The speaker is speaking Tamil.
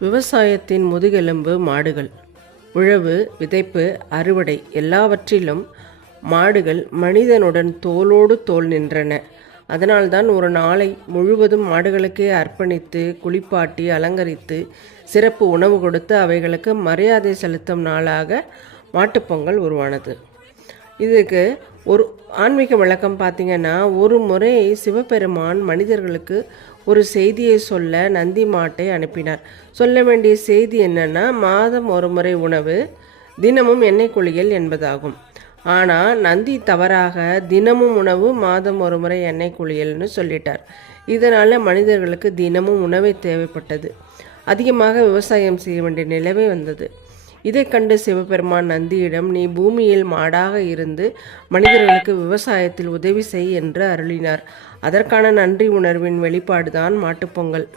விவசாயத்தின் முதுகெலும்பு மாடுகள் உழவு விதைப்பு அறுவடை எல்லாவற்றிலும் மாடுகள் மனிதனுடன் தோளோடு தோல் நின்றன. அதனால்தான் ஒரு நாளை முழுவதும் மாடுகளுக்கே அர்ப்பணித்து குளிப்பாட்டி அலங்கரித்து சிறப்பு உணவு கொடுத்து அவைகளுக்கு மரியாதை செலுத்தும் நாளாக மாட்டுப்பொங்கல் உருவானது. இதுக்கு ஒரு ஆன்மீக விளக்கம் பார்த்திங்கன்னா ஒரு முறை சிவபெருமான் மனிதர்களுக்கு ஒரு செய்தியை சொல்ல நந்தி மாட்டை அனுப்பினார். சொல்ல வேண்டிய செய்தி என்னென்னா மாதம் ஒரு முறை உணவு தினமும் எண்ணெய் குளியல் என்பதாகும். ஆனால் நந்தி தவறாக தினமும் உணவு மாதம் ஒரு முறை எண்ணெய் குளியல்னு சொல்லிட்டார். இதனால் மனிதர்களுக்கு தினமும் உணவை தேவைப்பட்டது. அதிகமாக விவசாயம் செய்ய வேண்டிய நிலவே வந்தது. இதை கண்டு சிவபெருமான் நந்தியிடம் நீ பூமியில் மாடாக இருந்து மனிதர்களுக்கு விவசாயத்தில் உதவி செய் என்று அருளினார். அதற்கான நன்றி உணர்வின் வெளிப்பாடுதான் மாட்டுப்பொங்கல்